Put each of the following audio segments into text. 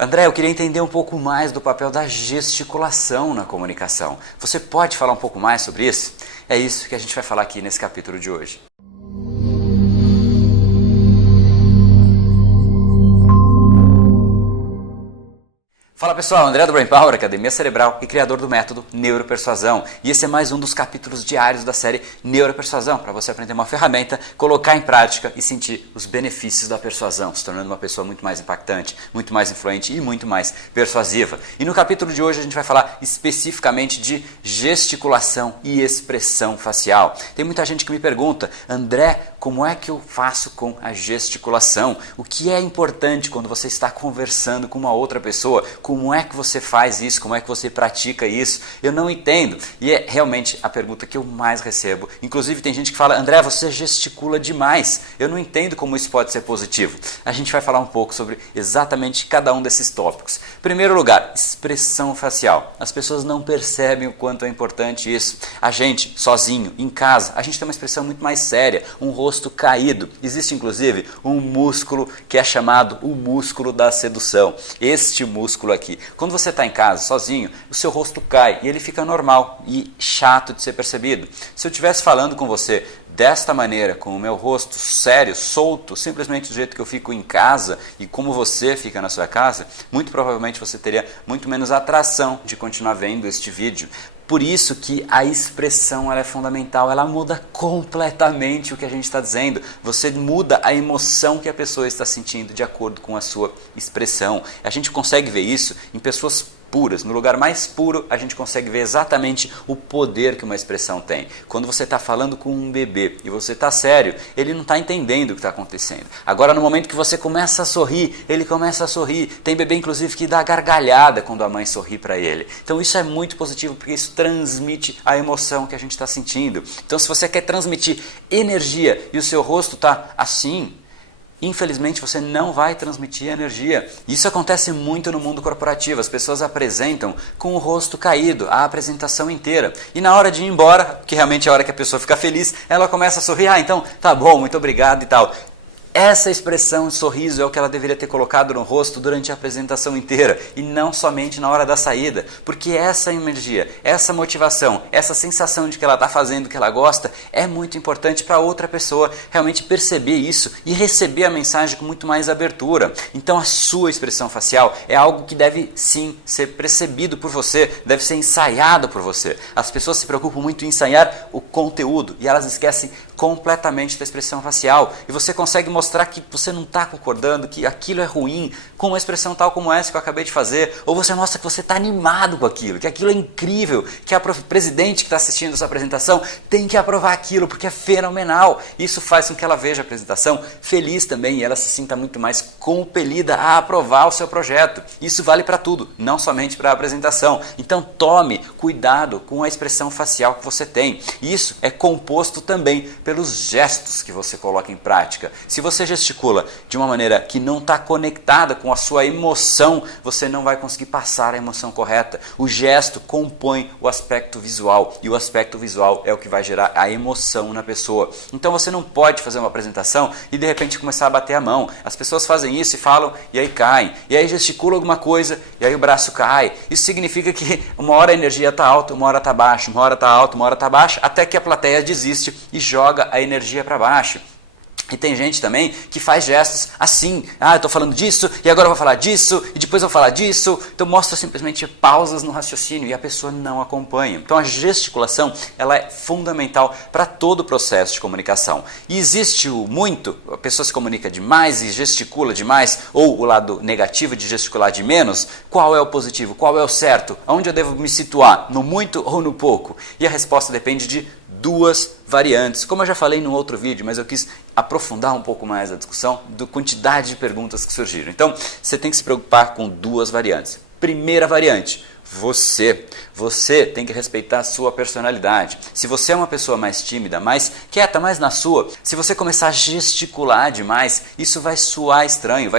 André, eu queria entender um pouco mais do papel da gesticulação na comunicação. Você pode falar um pouco mais sobre isso? É isso que a gente vai falar aqui nesse capítulo de hoje. Fala pessoal, André do Brain Power, Academia Cerebral e criador do método Neuropersuasão. E esse é mais um dos capítulos diários da série Neuropersuasão, para você aprender uma ferramenta, colocar em prática e sentir os benefícios da persuasão, se tornando uma pessoa muito mais impactante, muito mais influente e muito mais persuasiva. E no capítulo de hoje a gente vai falar especificamente de gesticulação e expressão facial. Tem muita gente que me pergunta, André, como é que eu faço com a gesticulação? O que é importante quando você está conversando com uma outra pessoa? Como é que você faz isso? Como é que você pratica isso? Eu não entendo. E é realmente a pergunta que eu mais recebo. Inclusive tem gente que fala, André, você gesticula demais. Eu não entendo como isso pode ser positivo. A gente vai falar um pouco sobre exatamente cada um desses tópicos. Primeiro lugar, expressão facial. As pessoas não percebem o quanto é importante isso. A gente, sozinho, em casa, a gente tem uma expressão muito mais séria, um rosto caído. Existe inclusive um músculo que é chamado o músculo da sedução. Este músculo aqui. Quando você está em casa, sozinho, o seu rosto cai e ele fica normal e chato de ser percebido. Se eu estivesse falando com você desta maneira, com o meu rosto sério, solto, simplesmente do jeito que eu fico em casa e como você fica na sua casa, muito provavelmente você teria muito menos atração de continuar vendo este vídeo. Por isso que a expressão ela é fundamental, ela muda completamente o que a gente está dizendo. Você muda a emoção que a pessoa está sentindo de acordo com a sua expressão. A gente consegue ver isso em pessoas puras. No lugar mais puro, a gente consegue ver exatamente o poder que uma expressão tem. Quando você está falando com um bebê e você está sério, ele não está entendendo o que está acontecendo. Agora, no momento que você começa a sorrir, ele começa a sorrir. Tem bebê, inclusive, que dá gargalhada quando a mãe sorri para ele. Então, isso é muito positivo, porque isso transmite a emoção que a gente está sentindo. Então, se você quer transmitir energia e o seu rosto está assim, infelizmente você não vai transmitir energia. Isso acontece muito no mundo corporativo. As pessoas apresentam com o rosto caído a apresentação inteira. E na hora de ir embora, que realmente é a hora que a pessoa fica feliz, ela começa a sorrir. Ah, então tá bom, muito obrigado e tal. Essa expressão de sorriso é o que ela deveria ter colocado no rosto durante a apresentação inteira e não somente na hora da saída, porque essa energia, essa motivação, essa sensação de que ela está fazendo o que ela gosta é muito importante para outra pessoa realmente perceber isso e receber a mensagem com muito mais abertura. Então a sua expressão facial é algo que deve sim ser percebido por você, deve ser ensaiado por você. As pessoas se preocupam muito em ensaiar o conteúdo e elas esquecem completamente da expressão facial e você consegue mostrar que você não está concordando, que aquilo é ruim, com uma expressão tal como essa que eu acabei de fazer, ou você mostra que você está animado com aquilo, que aquilo é incrível, que a presidente que está assistindo essa apresentação tem que aprovar aquilo, porque é fenomenal. Isso faz com que ela veja a apresentação feliz também e ela se sinta muito mais compelida a aprovar o seu projeto. Isso vale para tudo, não somente para a apresentação. Então tome cuidado com a expressão facial que você tem. Isso é composto também pelos gestos que você coloca em prática. Se você gesticula de uma maneira que não está conectada com a sua emoção, você não vai conseguir passar a emoção correta. O gesto compõe o aspecto visual e o aspecto visual é o que vai gerar a emoção na pessoa. Então você não pode fazer uma apresentação e de repente começar a bater a mão. As pessoas fazem isso e falam e aí caem. E aí gesticula alguma coisa e aí o braço cai. Isso significa que uma hora a energia está alta, uma hora está baixa, uma hora está alta, uma hora está baixa, até que a plateia desiste e joga a energia para baixo. E tem gente também que faz gestos assim, eu estou falando disso, e agora eu vou falar disso, e depois eu vou falar disso. Então mostra simplesmente pausas no raciocínio e a pessoa não acompanha. Então a gesticulação ela é fundamental para todo o processo de comunicação. E existe a pessoa se comunica demais e gesticula demais, ou o lado negativo de gesticular de menos. Qual é o positivo? Qual é o certo? Onde eu devo me situar? No muito ou no pouco? E a resposta depende de duas variantes. Como eu já falei num outro vídeo, mas eu quis aprofundar um pouco mais a discussão da quantidade de perguntas que surgiram. Então, você tem que se preocupar com duas variantes. Primeira variante, Você tem que respeitar a sua personalidade. Se você é uma pessoa mais tímida, mais quieta, mais na sua, se você começar a gesticular demais, isso vai soar estranho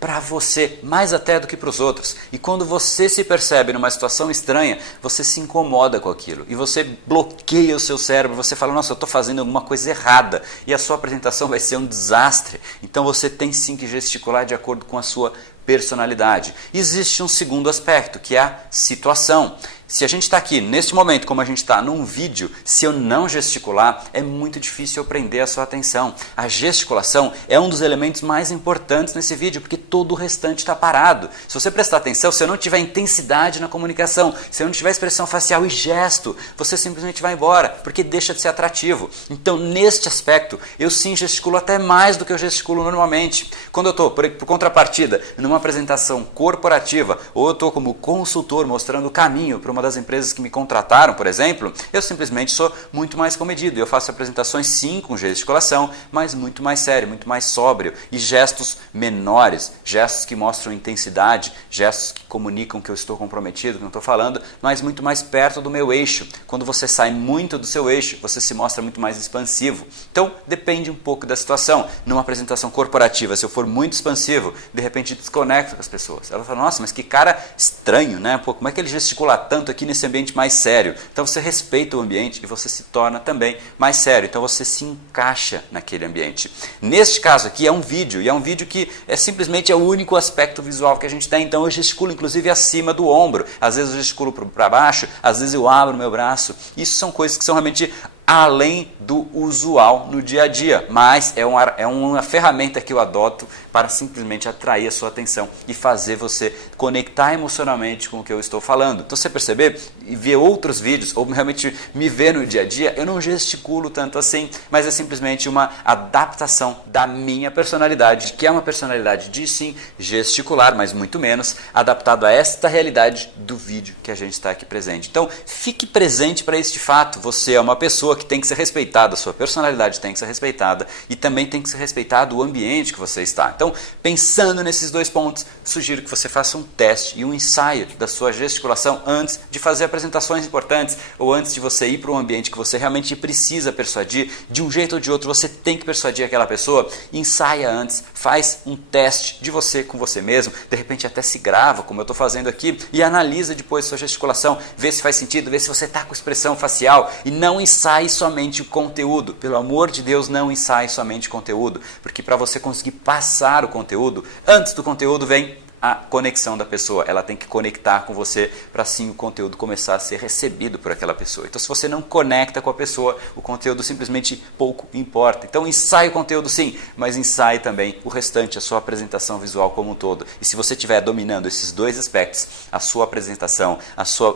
para você, mais até do que para os outros. E quando você se percebe numa situação estranha, você se incomoda com aquilo. E você bloqueia o seu cérebro, você fala, nossa, eu estou fazendo alguma coisa errada. E a sua apresentação vai ser um desastre. Então você tem sim que gesticular de acordo com a sua personalidade. Existe um segundo aspecto, que é a situação. Se a gente está aqui, neste momento, como a gente está num vídeo, se eu não gesticular, é muito difícil eu prender a sua atenção. A gesticulação é um dos elementos mais importantes nesse vídeo, porque todo o restante está parado. Se você prestar atenção, se eu não tiver intensidade na comunicação, se eu não tiver expressão facial e gesto, você simplesmente vai embora, porque deixa de ser atrativo. Então, neste aspecto, eu sim gesticulo até mais do que eu gesticulo normalmente. Quando eu estou, por contrapartida, numa apresentação corporativa, ou eu estou como consultor mostrando o caminho para uma das empresas que me contrataram, por exemplo, eu simplesmente sou muito mais comedido. Eu faço apresentações sim com gesticulação, mas muito mais sério, muito mais sóbrio e gestos menores, gestos que mostram intensidade, gestos que comunicam que eu estou comprometido, que eu estou falando, mas muito mais perto do meu eixo. Quando você sai muito do seu eixo, você se mostra muito mais expansivo. Então, depende um pouco da situação. Numa apresentação corporativa, se eu for muito expansivo, de repente desconecto com as pessoas. Elas falam, nossa, mas que cara estranho, né? Pô, como é que ele gesticula tanto aqui nesse ambiente mais sério? Então você respeita o ambiente e você se torna também mais sério. Então você se encaixa naquele ambiente. Neste caso aqui é um vídeo, e é um vídeo que é simplesmente o único aspecto visual que a gente tem. Então eu gesticulo inclusive acima do ombro. Às vezes eu gesticulo para baixo, às vezes eu abro o meu braço. Isso são coisas que são realmente além do usual no dia a dia, mas é uma ferramenta que eu adoto para simplesmente atrair a sua atenção e fazer você conectar emocionalmente com o que eu estou falando. Então você perceber e ver outros vídeos, ou realmente me ver no dia a dia, eu não gesticulo tanto assim, mas é simplesmente uma adaptação da minha personalidade, que é uma personalidade de sim gesticular, mas muito menos adaptado a esta realidade do vídeo que a gente está aqui presente. Então fique presente para este fato, você é uma pessoa que tem que ser respeitada, a sua personalidade tem que ser respeitada e também tem que ser respeitado o ambiente que você está. Então, pensando nesses dois pontos, sugiro que você faça um teste e um ensaio da sua gesticulação antes de fazer apresentações importantes ou antes de você ir para um ambiente que você realmente precisa persuadir, de um jeito ou de outro você tem que persuadir aquela pessoa, ensaia antes, faz um teste de você com você mesmo, de repente até se grava, como eu estou fazendo aqui, e analisa depois a sua gesticulação, vê se faz sentido, vê se você está com expressão facial e não ensaie somente o conteúdo. Pelo amor de Deus, não ensaie somente o conteúdo, porque para você conseguir passar o conteúdo, antes do conteúdo vem a conexão da pessoa, ela tem que conectar com você para assim o conteúdo começar a ser recebido por aquela pessoa. Então se você não conecta com a pessoa, o conteúdo simplesmente pouco importa. Então ensaie o conteúdo sim, mas ensaie também o restante, a sua apresentação visual como um todo. E se você estiver dominando esses dois aspectos, a sua apresentação,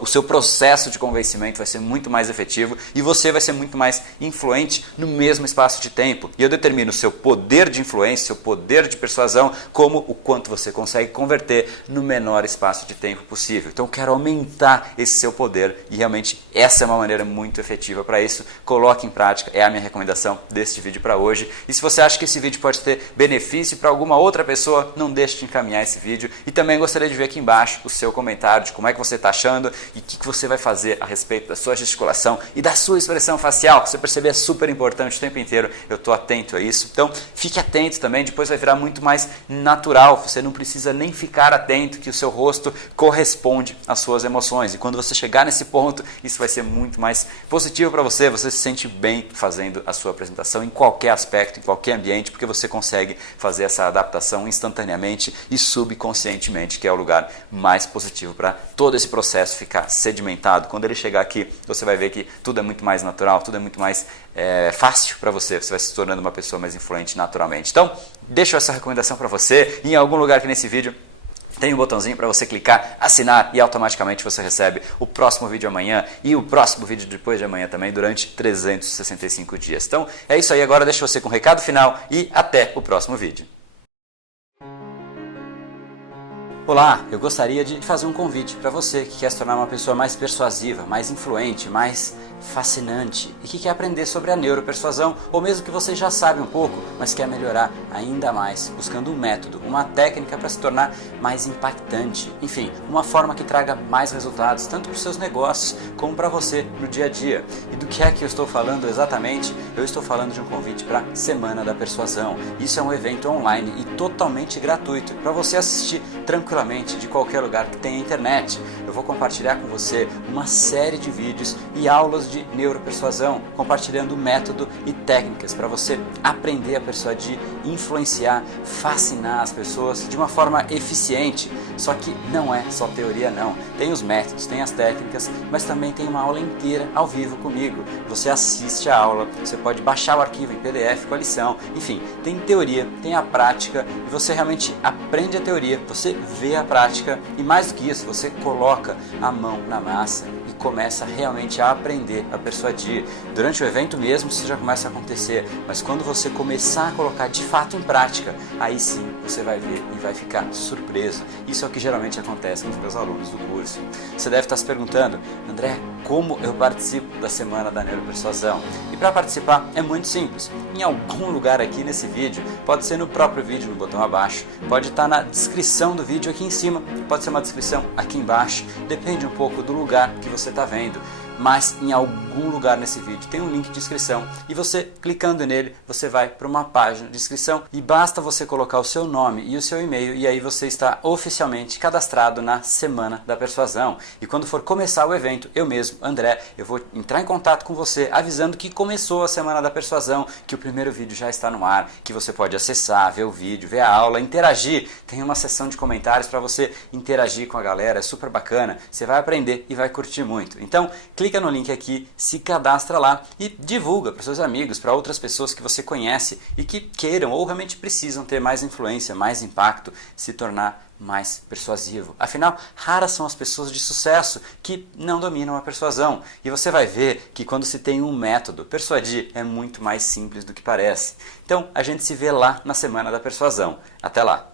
o seu processo de convencimento vai ser muito mais efetivo e você vai ser muito mais influente no mesmo espaço de tempo. E eu determino o seu poder de influência, seu poder de persuasão, como o quanto você consegue converter no menor espaço de tempo possível. Então eu quero aumentar esse seu poder e realmente essa é uma maneira muito efetiva para isso. Coloque em prática, é a minha recomendação deste vídeo para hoje. E se você acha que esse vídeo pode ter benefício para alguma outra pessoa, não deixe de encaminhar esse vídeo. E também gostaria de ver aqui embaixo o seu comentário de como é que você está achando e o que você vai fazer a respeito da sua gesticulação e da sua expressão facial. Você perceber é super importante o tempo inteiro, eu estou atento a isso. Então fique atento também, depois vai virar muito mais natural, você não precisa nem ficar atento que o seu rosto corresponde às suas emoções. E quando você chegar nesse ponto, isso vai ser muito mais positivo para você. Você se sente bem fazendo a sua apresentação em qualquer aspecto, em qualquer ambiente, porque você consegue fazer essa adaptação instantaneamente e subconscientemente, que é o lugar mais positivo para todo esse processo ficar sedimentado. Quando ele chegar aqui, você vai ver que tudo é muito mais natural, tudo é muito mais fácil para você. Você vai se tornando uma pessoa mais influente naturalmente. Então, deixo essa recomendação para você. Em algum lugar aqui nesse vídeo tem um botãozinho para você clicar, assinar e automaticamente você recebe o próximo vídeo amanhã e o próximo vídeo depois de amanhã também durante 365 dias. Então é isso aí, agora deixo você com o recado final e até o próximo vídeo. Olá, eu gostaria de fazer um convite para você que quer se tornar uma pessoa mais persuasiva, mais influente, mais fascinante e que quer aprender sobre a neuropersuasão, ou mesmo que você já sabe um pouco, mas quer melhorar ainda mais, buscando um método, uma técnica para se tornar mais impactante, enfim, uma forma que traga mais resultados, tanto para os seus negócios como para você no dia a dia. E do que é que eu estou falando exatamente? eu estou falando de um convite para a Semana da Persuasão. Isso é um evento online e totalmente gratuito para você assistir tranquilamente de qualquer lugar que tenha internet. Eu vou compartilhar com você uma série de vídeos e aulas de neuropersuasão, compartilhando método e técnicas para você aprender a persuadir, influenciar, fascinar as pessoas de uma forma eficiente. Só que não é só teoria não, tem os métodos, tem as técnicas, mas também tem uma aula inteira ao vivo comigo. Você assiste a aula, você pode baixar o arquivo em PDF com a lição, enfim, tem teoria, tem a prática e você realmente aprende a teoria, você vê a prática e mais do que isso, você coloca a mão na massa e começa realmente a aprender a persuadir. Durante o evento mesmo isso já começa a acontecer, mas quando você começar a colocar de fato em prática, aí sim você vai ver e vai ficar surpreso. Isso é o que geralmente acontece com os meus alunos do curso. Você deve estar se perguntando, André, como eu participo da Semana da Neuropersuasão? E para participar é muito simples. Em algum lugar aqui nesse vídeo, pode ser no próprio vídeo, no botão abaixo, pode estar na descrição do vídeo aqui em cima, pode ser uma descrição aqui embaixo, depende um pouco do lugar que você está vendo. Mas em algum lugar nesse vídeo tem um link de inscrição e você clicando nele, você vai para uma página de inscrição e basta você colocar o seu nome e o seu e-mail e aí você está oficialmente cadastrado na Semana da Persuasão. E quando for começar o evento, eu mesmo, André, eu vou entrar em contato com você avisando que começou a Semana da Persuasão, que o primeiro vídeo já está no ar, que você pode acessar, ver o vídeo, ver a aula, interagir. Tem uma seção de comentários para você interagir com a galera, é super bacana, você vai aprender e vai curtir muito. Então, clica no link aqui, se cadastra lá e divulga para seus amigos, para outras pessoas que você conhece e que queiram ou realmente precisam ter mais influência, mais impacto, se tornar mais persuasivo. Afinal, raras são as pessoas de sucesso que não dominam a persuasão. E você vai ver que quando se tem um método, persuadir é muito mais simples do que parece. Então, a gente se vê lá na Semana da Persuasão. Até lá!